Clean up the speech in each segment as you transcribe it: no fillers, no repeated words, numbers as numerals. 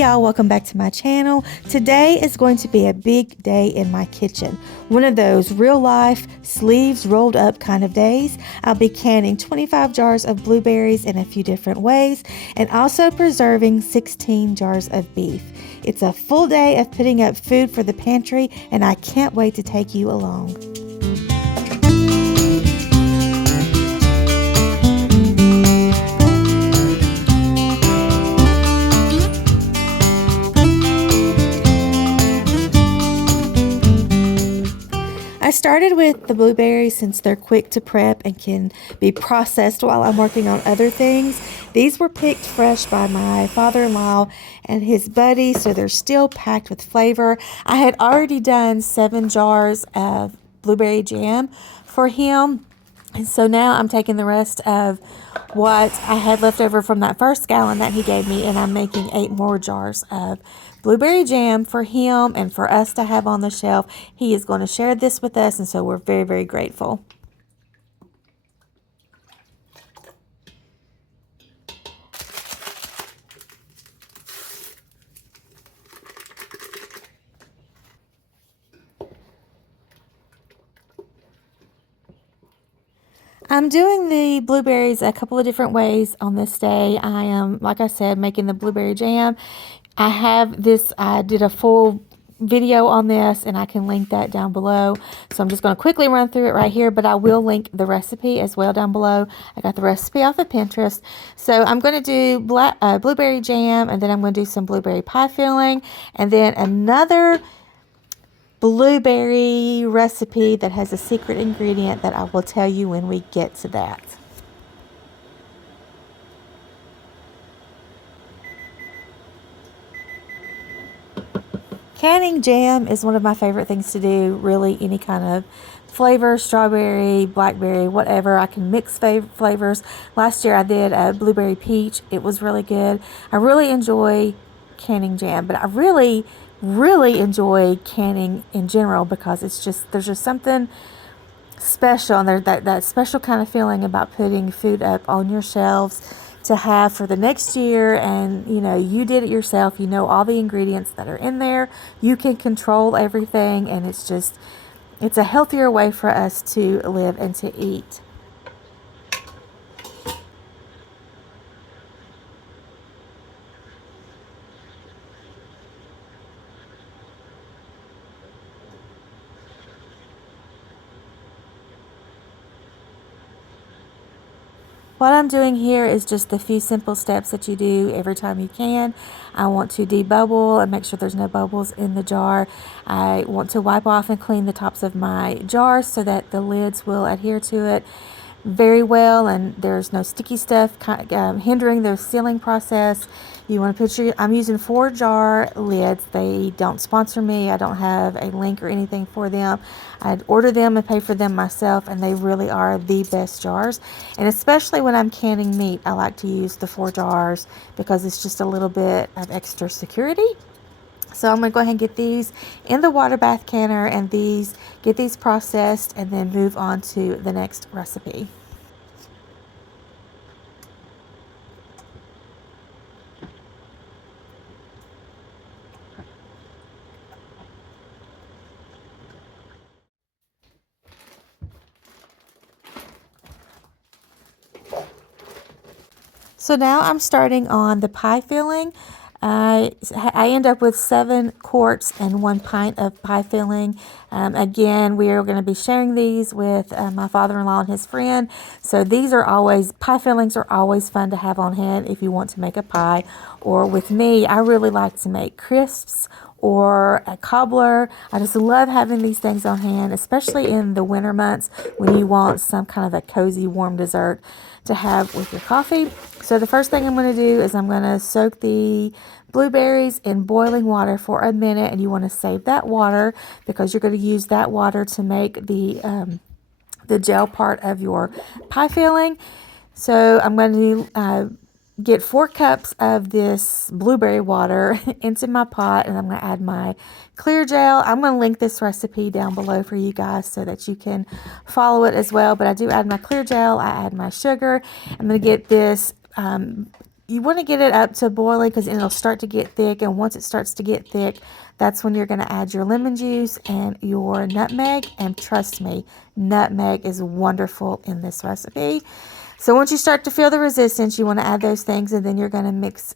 Hey y'all, welcome back to my channel. Today is going to be a big day in my kitchen. One of those real life, sleeves rolled up kind of days. I'll be canning 25 jars of blueberries in a few different ways and also preserving 16 jars of beef. It's a full day of putting up food for the pantry and I can't wait to take you along. I started with the blueberries since they're quick to prep and can be processed while I'm working on other things. These were picked fresh by my father-in-law and his buddy, so they're still packed with flavor. I had already done 7 jars of blueberry jam for him. And so now I'm taking the rest of what I had left over from that first gallon that he gave me, and I'm making 8 more jars of blueberry jam for him and for us to have on the shelf. He is going to share this with us, and so we're very, very grateful. I'm doing the blueberries a couple of different ways on this day. I am, like I said, making the blueberry jam. I did a full video on this and I can link that down below. So I'm just going to quickly run through it right here, but I will link the recipe as well down below. I got the recipe off of Pinterest. So I'm going to do blueberry jam, and then I'm going to do some blueberry pie filling, and then another blueberry recipe that has a secret ingredient that I will tell you when we get to that. Canning jam is one of my favorite things to do. Really, any kind of flavor, strawberry, blackberry, whatever. I can mix flavors. Last year I did a blueberry peach. It was really good. I really enjoy canning jam, but I really enjoy canning in general because there's just something special, and there's that special kind of feeling about putting food up on your shelves to have for the next year. And you did it yourself, all the ingredients that are in there, you can control everything, and it's a healthier way for us to live and to eat. What I'm doing here is just a few simple steps that you do every time you can. I want to debubble and make sure there's no bubbles in the jar. I want to wipe off and clean the tops of my jars so that the lids will adhere to it very well and there's no sticky stuff hindering the sealing process. You want to I'm using 4 jar lids. They don't sponsor me. I don't have a link or anything for them. I'd order them and pay for them myself, and they really are the best jars. And especially when I'm canning meat, I like to use the 4 jars because it's just a little bit of extra security. So I'm going to go ahead and get these in the water bath canner and get these processed, and then move on to the next recipe. So now I'm starting on the pie filling. I end up with 7 quarts and 1 pint of pie filling. Again, we are going to be sharing these with my father-in-law and his friend. So pie fillings are always fun to have on hand if you want to make a pie. Or with me, I really like to make crisps or a cobbler. I just love having these things on hand, especially in the winter months when you want some kind of a cozy, warm dessert to have with your coffee. So the first thing I'm going to do is I'm going to soak the blueberries in boiling water for a minute, and you want to save that water because you're going to use that water to make the gel part of your pie filling. So I'm going to get 4 cups of this blueberry water into my pot, and I'm going to add my clear gel. I'm going to link this recipe down below for you guys so that you can follow it as well. But I do add my clear gel. I add my sugar. I'm going to get this you want to get it up to boiling because it'll start to get thick. And once it starts to get thick, that's when you're going to add your lemon juice and your nutmeg. And trust me, nutmeg is wonderful in this recipe. So once you start to feel the resistance, you want to add those things, and then you're going to mix,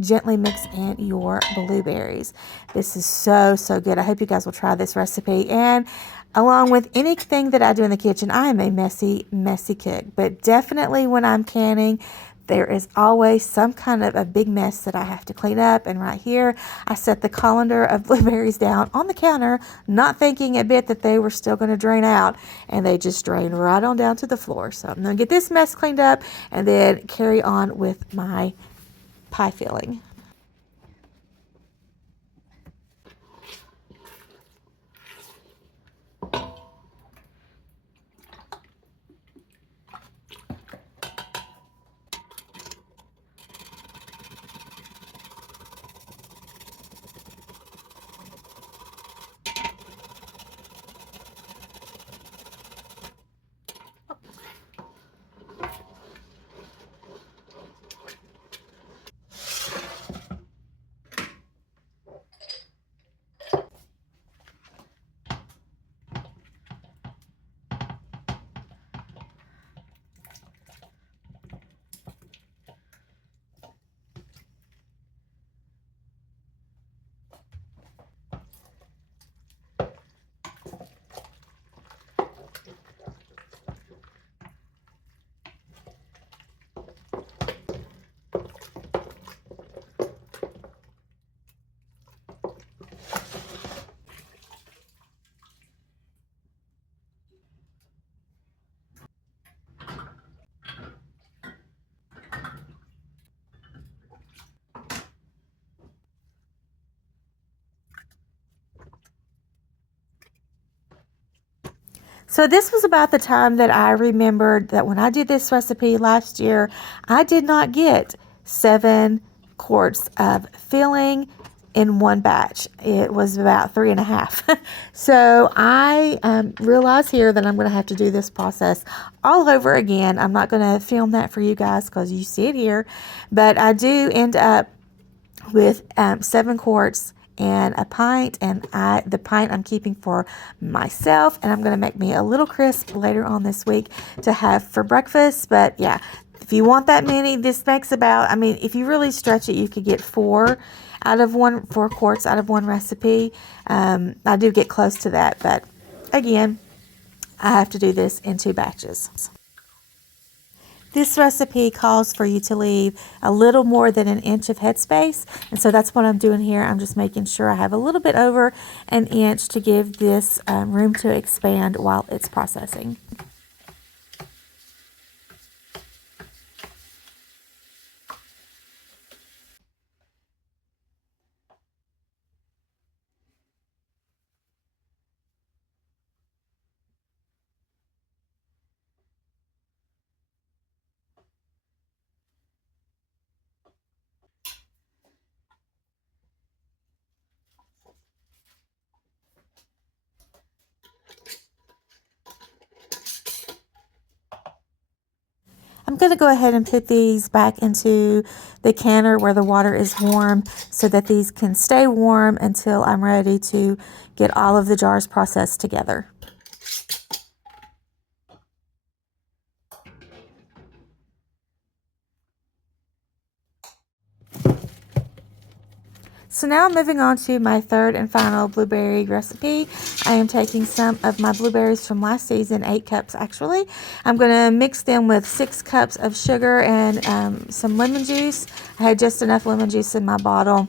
gently mix in your blueberries. This is so, so good. I hope you guys will try this recipe. And along with anything that I do in the kitchen, I am a messy, messy cook. But definitely when I'm canning, there is always some kind of a big mess that I have to clean up. And right here, I set the colander of blueberries down on the counter, not thinking a bit that they were still going to drain out. And they just drain right on down to the floor. So I'm going to get this mess cleaned up and then carry on with my pie filling. So this was about the time that I remembered that when I did this recipe last year, I did not get 7 quarts of filling in one batch. It was about 3.5. So I realized here that I'm going to have to do this process all over again. I'm not going to film that for you guys because you see it here, but I do end up with 7 quarts and a pint, and the pint I'm keeping for myself, and I'm going to make me a little crisp later on this week to have for breakfast. But yeah, if you want that many, this makes about, I mean, if you really stretch it, you could get 4 quarts out of one recipe. I do get close to that, but again, I have to do this in 2 batches. This recipe calls for you to leave a little more than an inch of headspace, and so that's what I'm doing here. I'm just making sure I have a little bit over an inch to give this room to expand while it's processing. I'm going to go ahead and put these back into the canner where the water is warm so that these can stay warm until I'm ready to get all of the jars processed together. So now I'm moving on to my third and final blueberry recipe. I am taking some of my blueberries from last season, 8 cups actually. I'm going to mix them with 6 cups of sugar and some lemon juice. I had just enough lemon juice in my bottle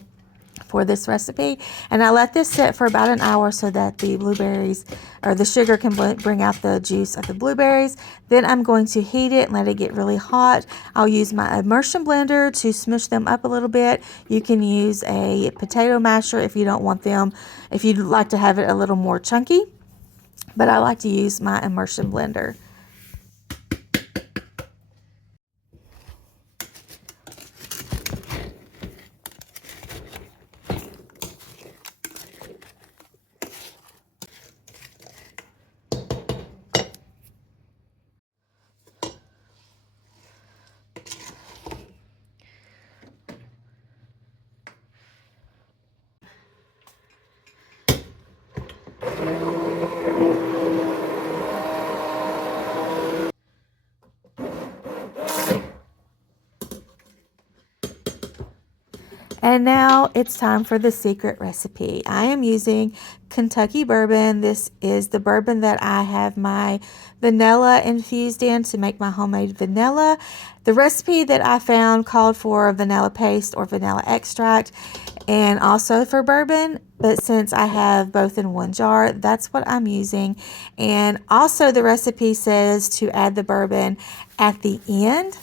for this recipe, and I let this sit for about an hour so that the blueberries or the sugar can bring out the juice of the blueberries. Then I'm going to heat it and let it get really hot. I'll use my immersion blender to smush them up a little bit. You can use a potato masher if you don't want them, if you'd like to have it a little more chunky, but I like to use my immersion blender. And now it's time for the secret recipe. I am using Kentucky bourbon. This is the bourbon that I have my vanilla infused in to make my homemade vanilla. The recipe that I found called for vanilla paste or vanilla extract and also for bourbon, but since I have both in one jar, that's what I'm using. And also the recipe says to add the bourbon at the end.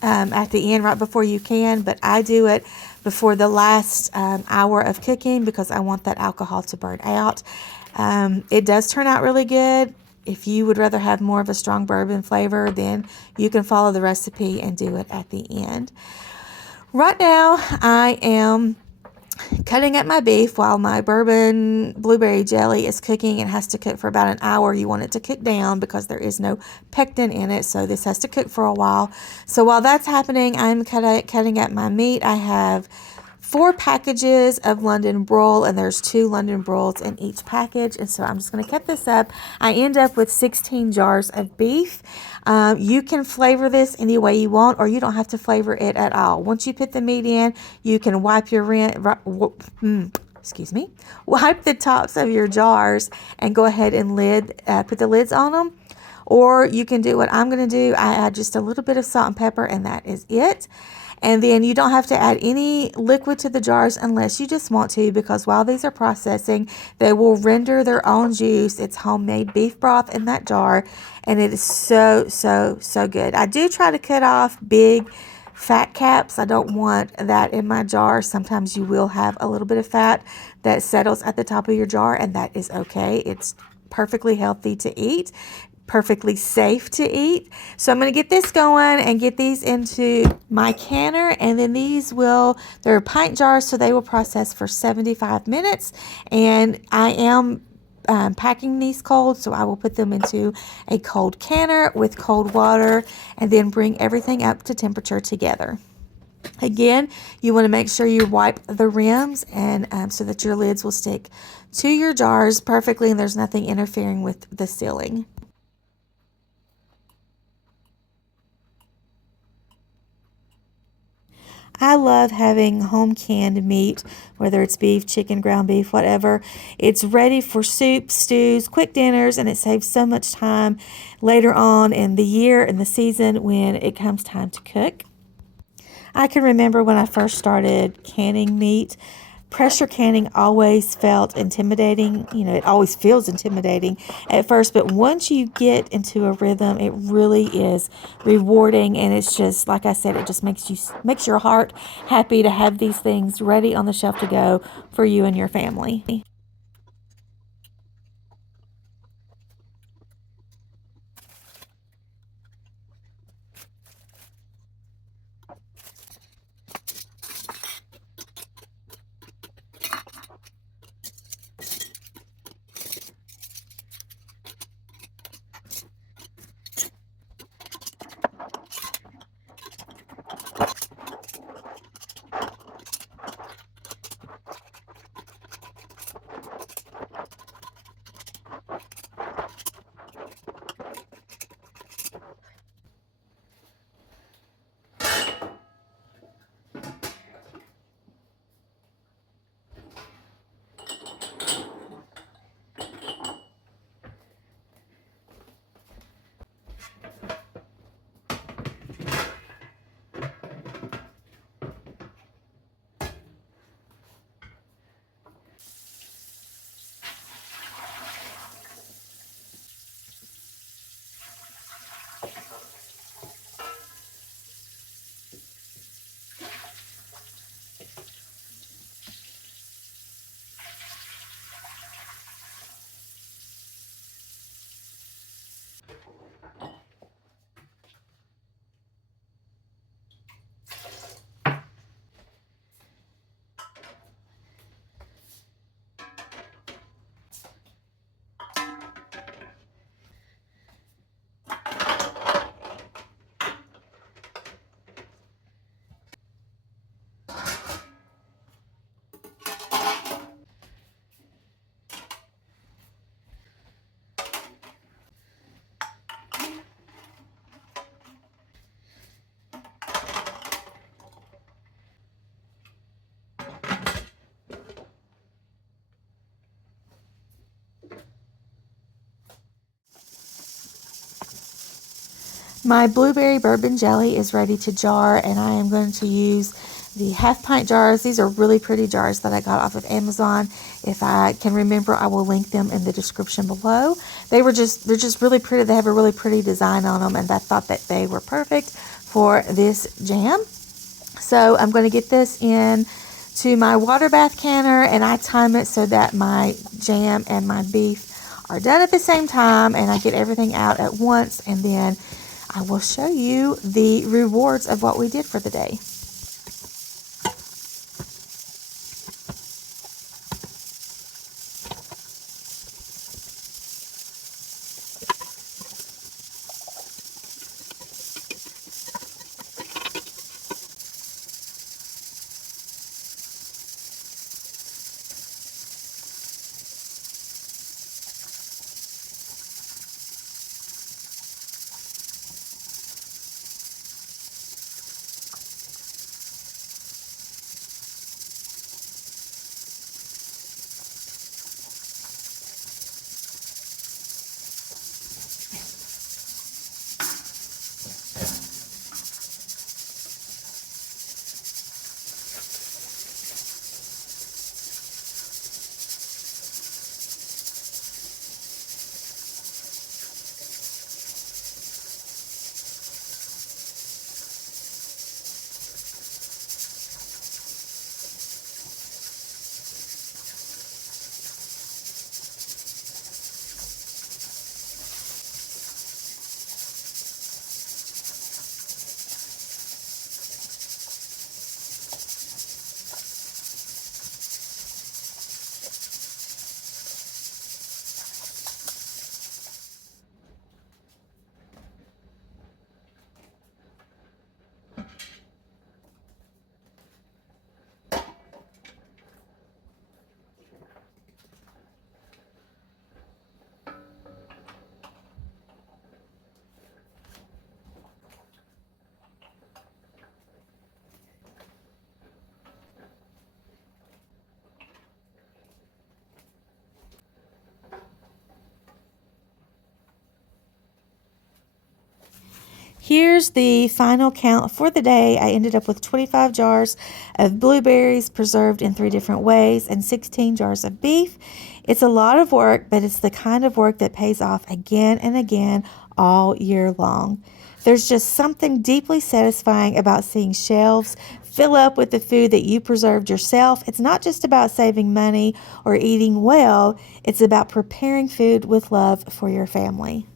Right before you can, but I do it before the last hour of cooking because I want that alcohol to burn out. It does turn out really good. If you would rather have more of a strong bourbon flavor, then you can follow the recipe and do it at the end. Right now, I am cutting up my beef while my bourbon blueberry jelly is cooking. It has to cook for about an hour. You want it to cook down because there is no pectin in it, so this has to cook for a while. So while that's happening, I'm cutting up my meat. I have 4 packages of London broil, and there's 2 London broils in each package. And so I'm just going to cut this up. I end up with 16 jars of beef. You can flavor this any way you want, or you don't have to flavor it at all. Once you put the meat in, you can wipe your wipe the tops of your jars and go ahead and put the lids on them. Or you can do what I'm going to do. I add just a little bit of salt and pepper, and that is it. And then you don't have to add any liquid to the jars unless you just want to, because while these are processing, they will render their own juice. It's homemade beef broth in that jar, and it is so, so, so good. I do try to cut off big fat caps. I don't want that in my jar. Sometimes you will have a little bit of fat that settles at the top of your jar, and that is okay. It's perfectly healthy to eat, perfectly safe to eat. So I'm going to get this going and get these into my canner, and then they're pint jars, so they will process for 75 minutes. And I am packing these cold, so I will put them into a cold canner with cold water and then bring everything up to temperature together. Again, you want to make sure you wipe the rims and so that your lids will stick to your jars perfectly and there's nothing interfering with the sealing. I love having home canned meat, whether it's beef, chicken, ground beef, whatever. It's ready for soups, stews, quick dinners, and it saves so much time later on in the year and the season when it comes time to cook. I can remember when I first started canning meat, pressure canning always felt intimidating. It always feels intimidating at first, but once you get into a rhythm, it really is rewarding. And it's just, like I said, it just makes your heart happy to have these things ready on the shelf to go for you and your family. My blueberry bourbon jelly is ready to jar, and I am going to use the half-pint jars. These are really pretty jars that I got off of Amazon. If I can remember, I will link them in the description below. They're just really pretty. They have a really pretty design on them, and I thought that they were perfect for this jam. So I'm going to get this in to my water bath canner, and I time it so that my jam and my beef are done at the same time, and I get everything out at once, and then I will show you the rewards of what we did for the day. Here's the final count for the day. I ended up with 25 jars of blueberries preserved in 3 different ways and 16 jars of beef. It's a lot of work, but it's the kind of work that pays off again and again all year long. There's just something deeply satisfying about seeing shelves fill up with the food that you preserved yourself. It's not just about saving money or eating well. It's about preparing food with love for your family.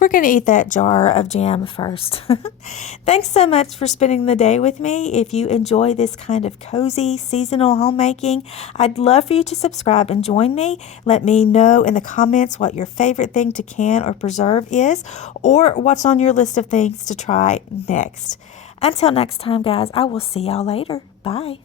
We're going to eat that jar of jam first. Thanks so much for spending the day with me. If you enjoy this kind of cozy seasonal homemaking, I'd love for you to subscribe and join me. Let me know in the comments what your favorite thing to can or preserve is, or what's on your list of things to try next. Until next time, guys, I will see y'all later. Bye.